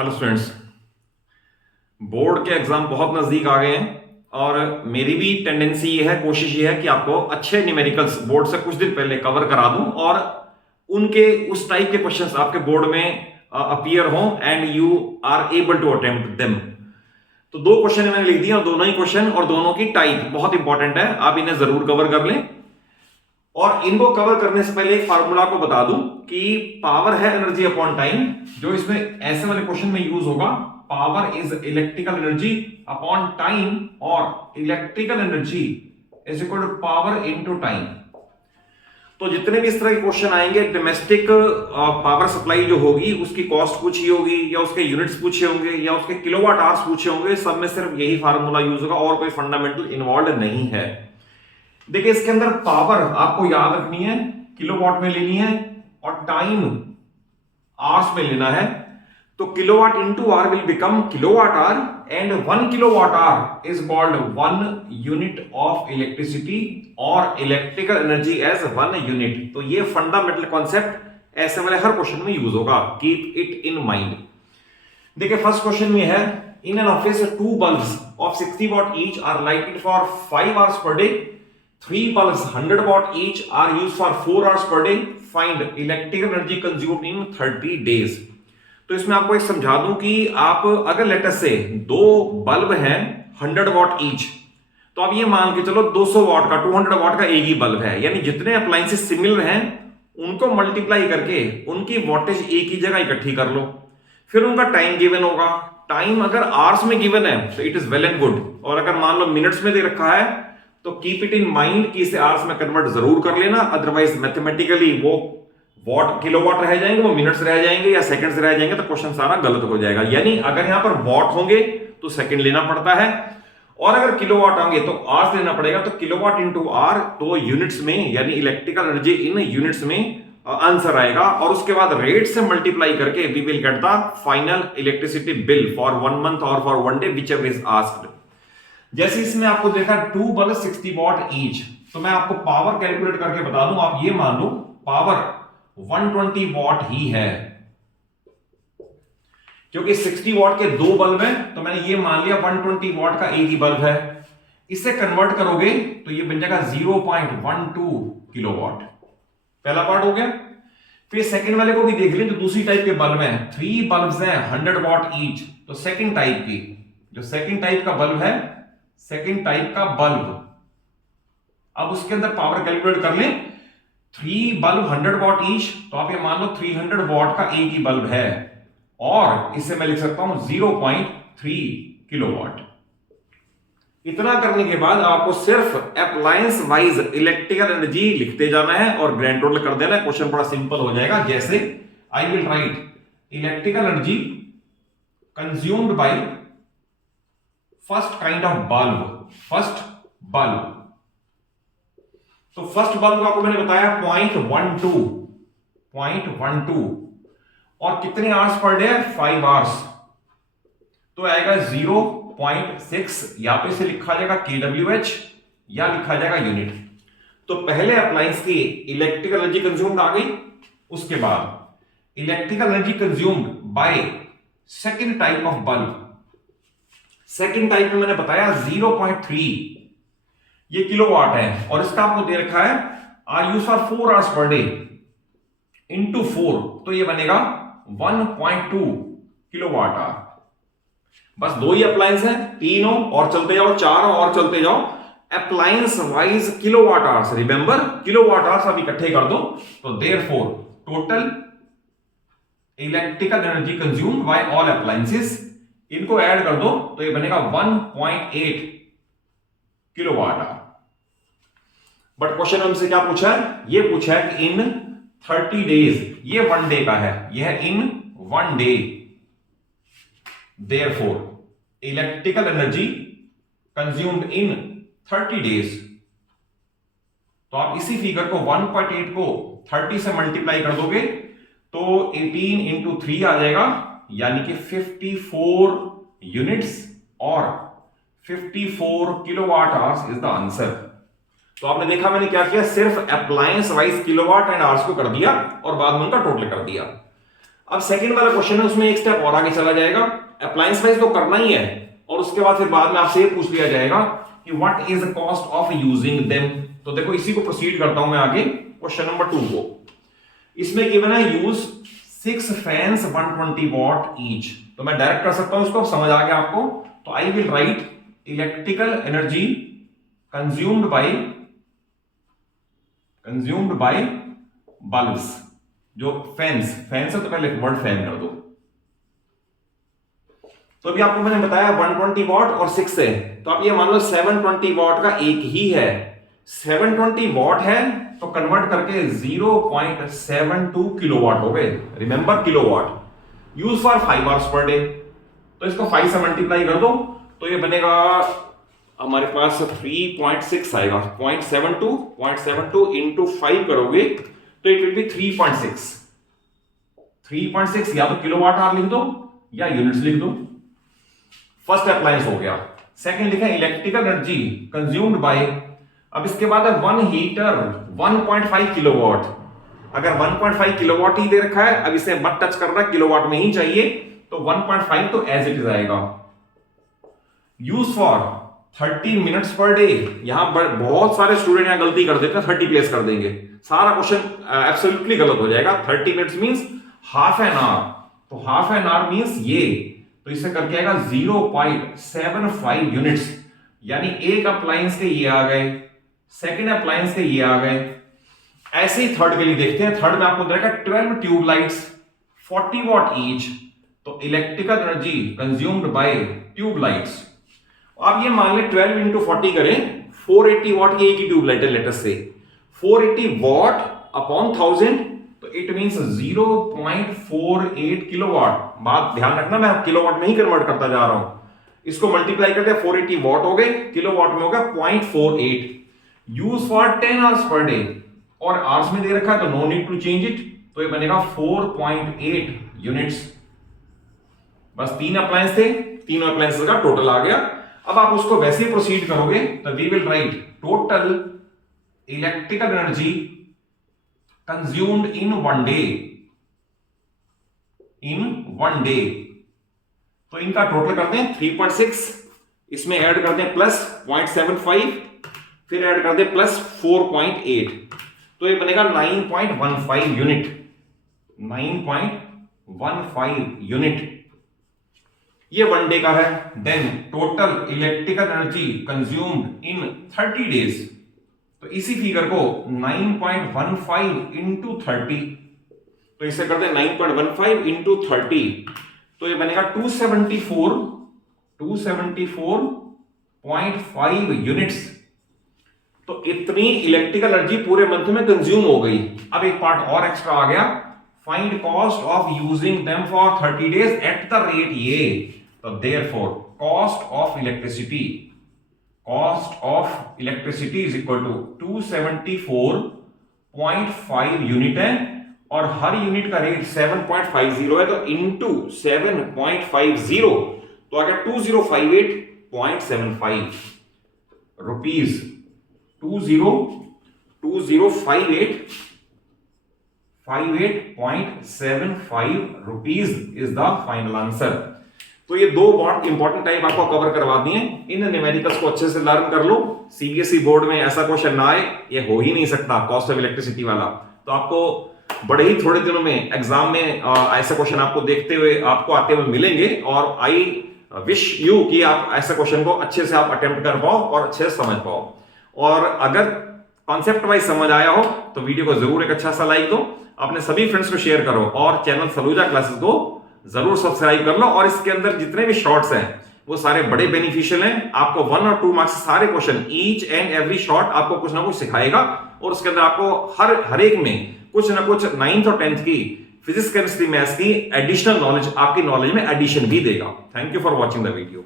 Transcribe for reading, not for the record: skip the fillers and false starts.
Hello students. Board के exam बहुत नजदीक आ गए हैं और मेरी भी टेंडेंसी ये है, कोशिश ये है कि आपको अच्छे न्यूमेरिकल्स बोर्ड से कुछ दिन पहले कवर करा दूं और उनके उस टाइप के क्वेश्चंस आपके बोर्ड में अपीयर हों and you are able to attempt them. तो दो क्वेश्चन मैंने लिख दिए और दोनों ही क्वेश्चन और दोनों की टाइप बहुत इंपॉर्टेंट है, आप इन्हें जरूर कवर कर लें। और इनको कवर करने से पहले एक फार्मूला को बता दूं कि पावर है एनर्जी अपॉन टाइम, जो इसमें ऐसे वाले क्वेश्चन में यूज होगा। Power is electrical energy upon time और electrical energy is equal to power into time. तो जितने भी इस तरह के क्वेश्चन आएंगे, डोमेस्टिक पावर सप्लाई जो होगी उसकी कॉस्ट पूछी होगी या उसके यूनिट्स पूछे होंगे या उसके किलोवाट आवर्स पूछे होंगे, सब में सिर्फ यही फार्मूला यूज होगा और कोई फंडामेंटल इन्वॉल्व नहीं है। देखिए इसके अंदर पावर आपको याद रखनी है, किलोवाट में लेनी है और टाइम आवर्स में लेना है। तो kilowatt into hour will become kilowatt hour and 1 kilowatt hour is called 1 unit of electricity और इलेक्ट्रिकल एनर्जी एज 1 यूनिट। तो ये फंडामेंटल कॉन्सेप्ट ऐसे वाले हर क्वेश्चन में यूज होगा, कीप इट इन माइंड। देखिए फर्स्ट क्वेश्चन में है, in an office 2 bulbs of 60 watt each are lighted for 5 hours per day, 3 bulbs 100 watt each are used for 4 hours per day. Find electrical energy consumed in 30 days. तो इसमें आपको एक समझा दूं कि आप अगर लेटर से 2 बल्ब हैं 100 वॉट ईच, तो आप ये मान के चलो 200 वॉट का 200 वॉट का एक ही बल्ब है, यानी जितने अप्लायंसेस सिमिलर हैं उनको मल्टीप्लाई करके उनकी वॉटेज एक ही जगह इकट्ठी कर लो। फिर उनका टाइम गिवन होगा। टाइम अगर आवर्स में गिवन है तो it is well and good, और अगर मान लो मिनट्स में दे रखा है तो कीप इट इन माइंड कि इसे आवर्स में कन्वर्ट जरूर कर लेना, अदरवाइज मैथमेटिकली वो वॉट किलोवाट रह जाएंगे, वो मिनट्स रह जाएंगे या सेकंड्स रह जाएंगे, तो क्वेश्चन सारा गलत हो जाएगा। यानी अगर यहां पर वॉट होंगे तो सेकंड लेना पड़ता है, और अगर किलोवाट होंगे तो आवर्स लेना पड़ेगा। तो किलोवाट इंटू आर, तो यूनिट्स में यानी इलेक्ट्रिकल एनर्जी इन यूनिट्स में आंसर आएगा, और उसके बाद रेट से मल्टीप्लाई करके we will get the final electricity bill for 1 month और for 1 day, whichever is asked. जैसे इसमें आपको देखा 2 बल्ब 60 वॉट ईच, तो मैं आपको पावर कैलकुलेट करके बता दूं। आप ये मान लो पावर 120 वॉट ही है, क्योंकि 60 वॉट के 2 बल्ब हैं, तो मैंने ये मान लिया 120 वॉट का एक ही बल्ब है। इसे कन्वर्ट करोगे तो ये बन जाएगा 0.12 किलोवाट। पहला पार्ट हो गया। फिर सेकंड वाले को भी देख लें, जो दूसरी टाइप के बल्ब हैं, 3 बल्ब्स हैं 100 वॉट ईच, तो सेकंड टाइप की, जो सेकंड टाइप का बल्ब है, सेकंड टाइप का बल्ब, अब उसके अंदर पावर कैलकुलेट कर लें। 3 बल्ब 100 वॉट ईच, तो आप ये मान लो 300 वॉट का एक ही बल्ब है, और इसे मैं लिख सकता हूं 0.3 किलोवाट। इतना करने के बाद आपको सिर्फ अप्लायंस वाइज इलेक्ट्रिकल एनर्जी लिखते जाना है और ग्रैंड टोटल कर देना है। क्वेश्चन बड़ा सिंपल हो जाएगा। जैसे I will write electrical energy consumed by first kind of bulb, first bulb. तो फर्स्ट बल्ब आपको मैंने बताया 0.12 और कितने आवर्स पर डे, 5 आवर्स, तो आएगा 0.6। यहां पे से लिखा जाएगा kWh या लिखा जाएगा यूनिट। तो पहले अप्लायंस की इलेक्ट्रिकल एनर्जी कंज्यूम्ड आ गई, उसके बाद electrical energy consumed by second type of bulb. Second type में मैंने बताया 0.3, ये किलोवाट है, और इसका आपको दे रखा है are use for 4 hours per day into 4, तो ये बनेगा 1.2 किलोवाट आवर। बस 2 ही अप्लायंस है, 3 हो और चलते जाओ, 4 हो और चलते जाओ। Appliance wise kilowatt hours, remember kilowatt hours आप इकट्ठे कर दो, तो therefore total electrical energy consumed by all appliances, इनको ऐड कर दो तो ये बनेगा 1.8 किलोवाट आवर। बट क्वेश्चन हमसे क्या पूछा है, ये पूछा है कि इन 30 डेज, ये 1 डे का है, यह है इन 1 day, therefore electrical energy consumed in 30 days. तो आप इसी फिगर को 1.8 को 30 से मल्टीप्लाई कर दोगे तो 18 इंटू 3 आ जाएगा, यानी कि 54 यूनिट्स और 54 kilowatt hours is the answer. तो आपने देखा मैंने क्या किया, सिर्फ appliance wise kilowatt and hours को कर दिया और बाद में उनका टोटल कर दिया। अब सेकंड वाला क्वेश्चन है, उसमें एक स्टेप और आगे चला जाएगा। अप्लायंस वाइज तो करना ही है, और उसके बाद फिर बाद में आपसे ये पूछ लिया जाएगा कि what is the cost of using them. तो देखो इसी को प्रोसीड करता हूं मैं आगे क्वेश्चन नंबर 2 को। इसमें गिवन है यूज 6 फैंस 120 वॉट ईच। तो मैं डायरेक्ट कर सकता हूं इसको, समझ आ गया आपको। तो I will write electrical energy consumed by bulbs. जो फैंस है तो पहले वर्ड फैन कर दो। तो अभी आपको मैंने बताया 120 वॉट और 6 है, तो आप ये मान लो 720 वॉट का एक ही है। 720 वॉट है तो कन्वर्ट करके 0.72 किलोवाट हो गए। Remember kilowatt, use for 5 hours per day. तो इसको 5 से मल्टीप्लाई कर दो तो ये बनेगा हमारे पास 3.6 आएगा। 0.72 इंटू 5 करोगे तो इट विल बी 3.6। या तो किलोवाट आवर लिख दो या यूनिट्स लिख दो। फर्स्ट अप्लायंस हो गया। सेकंड लिखा इलेक्ट्रिकल एनर्जी कंज्यूम्ड बाय, अब इसके बाद है वन हीटर 1.5 किलोवाट। अगर 1.5 किलोवाट ही दे रखा है, अब इसे मत टच करना, किलोवाट में ही चाहिए, तो 1.5 तो एज इट इज आएगा। Use for 30 minutes per day. यहां पर बहुत सारे स्टूडेंट यहां गलती कर देते हैं, 30 प्लेस कर देंगे, सारा क्वेश्चन एब्सोल्युटली गलत हो जाएगा। 30 minutes means half an hour, तो हाफ एन आवर मींस ये, तो इससे करके आएगा 0.75 यूनिट्स। यानी एक अप्लायंस के ये आ गए, सेकंड अप्लायंस के ये आ गए। ऐसे ही थर्ड के लिए देखते हैं। थर्ड में आपको देखा 12 ट्यूब लाइट्स 40 वॉट ईच। तो electrical energy consumed by tube lights, आप ये मान ले 12 इंटू 40 करें, 480 वॉट की एक ही ट्यूब लाइट है लेटेस्ट से। 480 वॉट अपॉन 1000, तो इट मींस 0.48 किलोवाट। बात ध्यान रखना, मैं किलोवाट में ही कन्वर्ट करता जा रहा हूं। इसको मल्टीप्लाई करते हैं, 480 वॉट हो गए, किलोवाट में होगा 0.48। Use for 10 hours per day, और आवर्स में दे रखा है तो no need to change it, तो ये बनेगा 4.8 यूनिट्स। बस 3 अप्लायंस थे, तीनों अप्लायंसेस का टोटल आ गया। अब आप उसको वैसे ही प्रोसीड करोगे तो we will write total electrical energy consumed in one day. तो इनका टोटल करते हैं 3.6, इसमें ऐड करते हैं प्लस 0.75, फिर ऐड करते हैं प्लस 4.8, तो ये बनेगा 9.15 यूनिट। 9.15 यूनिट ये वन डे का है। Then total electrical energy consumed in 30 days, तो इसी फिगर को 9.15 इंटू 30, तो इसे करते हैं 9.15 इंटू 30, तो ये बनेगा 274.5 यूनिट्स। तो इतनी इलेक्ट्रिकल एनर्जी पूरे मंथ में कंज्यूम हो गई। अब एक पार्ट और एक्स्ट्रा आ गया, find cost of using them for 30 days at the rate ये। तो therefore cost of electricity is equal to 274.5 unit है, और हर यूनिट का रेट 7.50 है, तो इंटू 7.50, तो आ गया 2058.75 rupees. 2058.75 rupees is the final answer. तो ये दो बहुत इंपॉर्टेंट टाइप आपको कवर करवा दिए। इन न्यूमेरिकल्स को अच्छे से लर्न कर लो, सीबीएसई बोर्ड में ऐसा क्वेश्चन ना आए, ये हो ही नहीं सकता कॉस्ट ऑफ इलेक्ट्रिसिटी वाला। तो आपको बड़े ही थोड़े दिनों में एग्जाम में ऐसे क्वेश्चन आपको देखते हुए आपको आते हुए मिलेंगे, और आई विश यू कि आप ऐसे क्वेश्चन को अच्छे से आप अटेम्प्ट कर पाओ और अच्छे से समझ पाओ। और अगर कॉन्सेप्ट वाइज समझ आया हो तो वीडियो को जरूर एक अच्छा सा लाइक दो, अपने सभी फ्रेंड्स को शेयर करो, और चैनल सलूजा क्लासेस को जरूर सब्सक्राइब कर लो। और इसके अंदर जितने भी शॉर्ट्स हैं वो सारे बड़े बेनिफिशियल हैं। आपको 1 और 2 मार्क्स सारे question, each and every short आपको कुछ ना कुछ सिखाएगा, और उसके अंदर आपको हर एक में कुछ ना कुछ 9th और 10th की फिजिक्स, केमिस्ट्री, मैथ्स की एडिशनल नॉलेज, आपकी नॉलेज में एडिशन भी देगा। Thank you for watching the video.